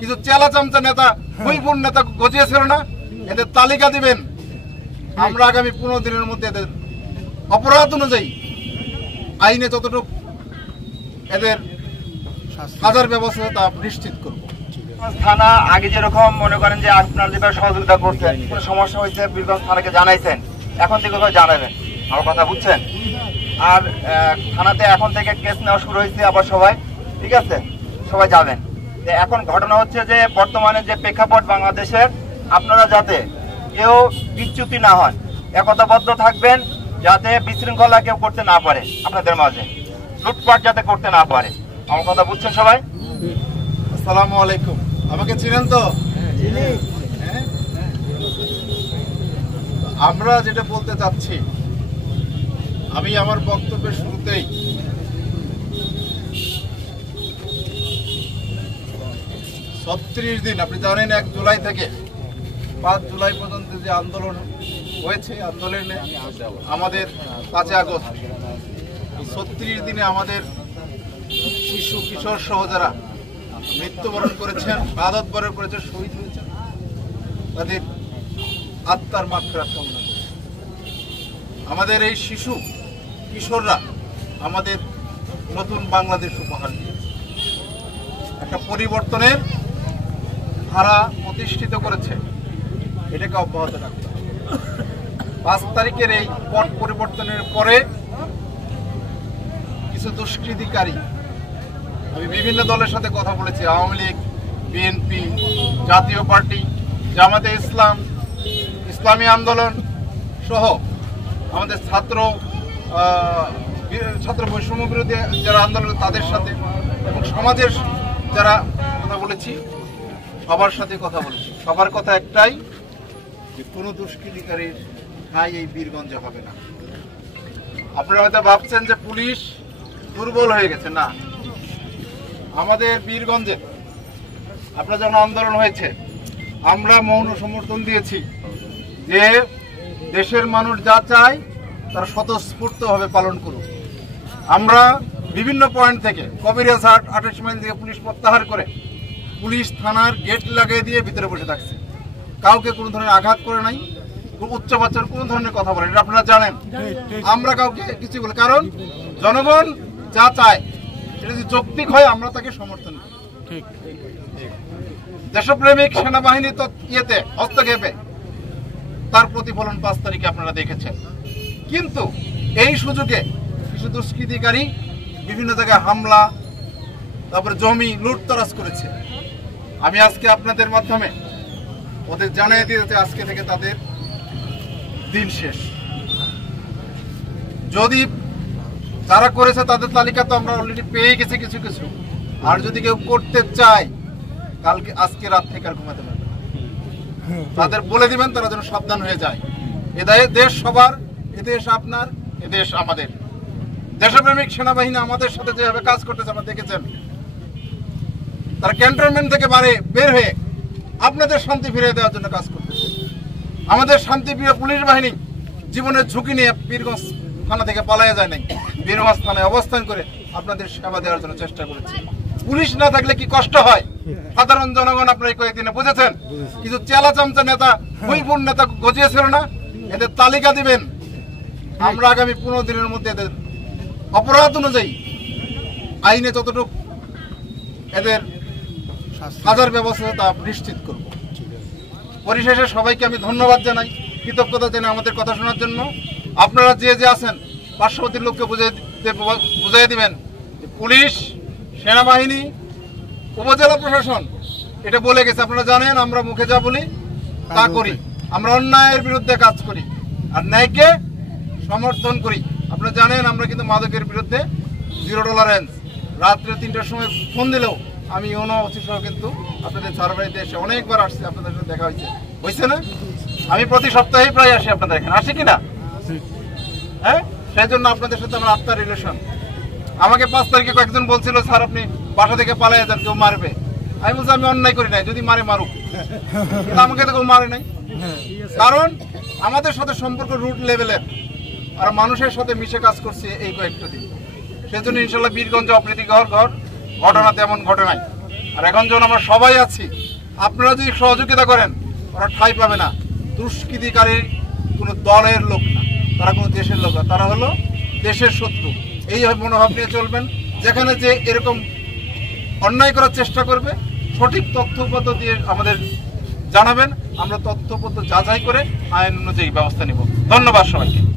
কিছু চেলা চামচা নেতা ভুইপুর নেতা গজিয়েছিল না, এদের তালিকা দিবেন। আমরা আগামী 15 দিনের মধ্যে এদের অপরাধ অনুযায়ী আইনে যতটুকু এদের সাজার ব্যবস্থা তা নিশ্চিত করব। থানা আগে যেরকম মনে করেন যে আপনারা যেভাবে সহযোগিতা করছেন, কোনো সমস্যা হয়েছে বীরগঞ্জ থানাকে জানাইছেন, এখন থেকে জানাবেন, আমার কথা বুঝছেন? আর থানাতে এখন থেকে কেস নেওয়া শুরু হয়েছে আবার সবাই, ঠিক আছে, সবাই যাবেন। এখন ঘটনা হচ্ছে যে বর্তমানে যে প্রেক্ষাপট বাংলাদেশের, আপনারা যাতে কেউ বিচ্যুতি না হন, একতাবদ্ধ থাকবেন, যাতে বিশৃঙ্খলা কেউ করতে না পারে, আপনাদের মাঝে লুটপাট যাতে করতে না পারে, আমার কথা বুঝছেন সবাই? আসসালামু আলাইকুম। আমাকে চিনেন তো? আমরা যেটা বলতে চাচ্ছি, আমি আমার বক্তব্যের শুরুতেই 36 দিন, আপনি জানেন 1 জুলাই থেকে 5 জুলাই পর্যন্ত যে আন্দোলন হয়েছে, আন্দোলনে আমাদের 5 আগস্ট 36 দিনে আমাদের শিশু কিশোর সহ যারা মৃত্যুবরণ করেছেন, শাহাদাত বরণ করেছেন, শহীদ হয়েছেন, তাদের আত্মার মাগফিরাত কামনা করি। আমাদের এই শিশু কিশোররা আমাদের নতুন বাংলাদেশ উপহার দিয়েছে, একটা পরিবর্তনের ধারা প্রতিষ্ঠিত করেছে, এটাকে অব্যাহত রাখতে হবে। 5 তারিখের এই পট পরিবর্তনের পরে কিছু দুষ্কৃতিকারী, আমি বিভিন্ন দলের সাথে কথা বলেছি, আওয়ামী লীগ, বিএনপি, জাতীয় পার্টি, জামাতে ইসলাম, ইসলামী আন্দোলন সহ আমাদের ছাত্র বৈষম্য বিরোধী যারা আন্দোলন, তাদের সাথে এবং সমাজের যারা কথা বলেছি, সবার সাথে কথা বলেছি। সবার কথা একটাই, যে কোনো দুষ্কৃতিকারীর ঠাঁই এই বীরগঞ্জে হবে না। আপনারা হয়তো ভাবছেন যে পুলিশ দুর্বল হয়ে গেছে, না। আমাদের বীরগঞ্জে আপনারা যখন আন্দোলন হয়েছে, আমরা মৌন সমর্থন দিয়েছি যে দেশের মানুষ যা চায় তারা স্বতঃস্ফূর্তভাবে পালন করুক। আমরা বিভিন্ন পয়েন্ট থেকে কবিরাজ হাট 28 মাইল থেকে পুলিশ প্রত্যাহার করে পুলিশ থানার গেট লাগিয়ে দিয়ে ভিতরে বসে থাকছে, কাউকে কোনো ধরনের আঘাত করে নাই, উচ্চ বাচ্চার কোনো ধরনের কথা বলে, এটা আপনারা জানেন। আমরা কাউকে কিছু বলি, কারণ জনগণ যা চায় সেটা যদি যৌক্তিক হয় আমরা তাকে সমর্থন করি। দেশপ্রেমিক সেনাবাহিনী ইয়েতে হস্তক্ষেপে তার প্রতিফলন 5 তারিখে আপনারা দেখেছেন। কিন্তু এই সুযোগে কিছু দুষ্কৃতিকারী বিভিন্ন জায়গায় হামলা, তারপরে জমি লুটতরাজ করেছে। আমি আজকে আপনাদের মাধ্যমে ওদের জানিয়ে দিতে, আজকে থেকে তাদের দিন শেষ। যদি যারা করেছে তাদের তালিকা তো আমরা অলরেডি পেয়ে গেছি কিছু কিছু, আর যদি কেউ করতে চায় কালকে আজকে রাত থেকে আর ঘুমাতে পারবে না, তাদের বলে দিবেন তারা যেন সাবধান হয়ে যায়। এ দেশ সবার, এ দেশ আপনার, এ দেশ আমাদের। দেশপ্রেমিক সেনাবাহিনী আমাদের সাথে যেভাবে কাজ করতেছে আমরা দেখেছেন, তারা ক্যান্টনমেন্ট থেকে বের হয়ে আপনাদের শান্তি ফিরিয়ে দেওয়ার জন্য কাজ করতেছে। আমাদের শান্তিপ্রিয় পুলিশ বাহিনী জীবনের ঝুঁকি নিয়ে বীরগঞ্জ থানা থেকে পালাইয়া যায় নাই, বীরগঞ্জ থানায় অবস্থান করে আপনাদের সেবা দেওয়ার জন্য চেষ্টা করেছে। পুলিশ না থাকলে কি কষ্ট হয় সাধারণ জনগণ আপনারা কয়েকদিনে বুঝেছেন। কিছু চেলা চামচা নেতা ভুইপুর নেতা গজিয়েছিল না, এদের তালিকা দিবেন। আমরা আগামী 15 দিনের মধ্যে এদের অপরাধ অনুযায়ী আইনে যতটুকু এদের সাজার ব্যবস্থা তা নিশ্চিত করব। পরিশেষে সবাইকে আমি ধন্যবাদ জানাই, কৃতজ্ঞতা জানাই আমাদের কথা শোনার জন্য। আপনারা যে যে আছেন পার্শ্ববর্তী লোককে বুঝিয়ে দিবেন, পুলিশ, সেনাবাহিনী, উপজেলা প্রশাসন এটা বলে গেছে। আপনারা জানেন আমরা মুখে যা বলি তা করি, আমরা অন্যায়ের বিরুদ্ধে কাজ করি আর ন্যায়কে সমর্থন করি। আপনারা জানেন আমরা কিন্তু মাদকের বিরুদ্ধে 0 টলারেন্স। রাত্রে 3টার সময় ফোন দিলেও আমি ওসি সহ কিন্তু আপনাদের সার্ভারিতে এসে অনেকবার আসছি, আপনাদের সাথে দেখা হয়েছে না? আমি প্রতি সপ্তাহেই প্রায় আসি আপনাদের এখানে, আসি কিনা? হ্যাঁ, সেই জন্য আপনাদের সাথে আমার আত্মার রিলেশন। আমাকে 5 তারিখে কয়েকজন বলছিল স্যার আপনি বাসা থেকে পালিয়ে যান, কেউ মারবে। আমি বলছি আমি অন্যায় করি নাই, যদি মারে মারুক, আমাকে তো কেউ মারে নাই। কারণ আমাদের সাথে সম্পর্ক রুট লেভেলের, আর মানুষের সাথে মিশে কাজ করছে এই কয়েকটা দিন। সেই জন্য ইনশাল্লাহ বীরগঞ্জ অপ্রীতিকর ঘটনা তেমন ঘটে নাই। আর এখন যখন আমরা সবাই আছি, আপনারা যদি সহযোগিতা করেন, ওরা ঠাঁই পাবে না। দুষ্কৃতিকারী কোনো দলের লোক না, তারা কোনো দেশের লোক না, তারা হলো দেশের শত্রু। এই মনোভাব নিয়ে চলবেন। যেখানে যে এরকম অন্যায় করার চেষ্টা করবে, সঠিক তথ্যপত্র দিয়ে আমাদের জানাবেন, আমরা তথ্যপত্র যাচাই করে আইন অনুযায়ী ব্যবস্থা নিব। ধন্যবাদ সবাইকে।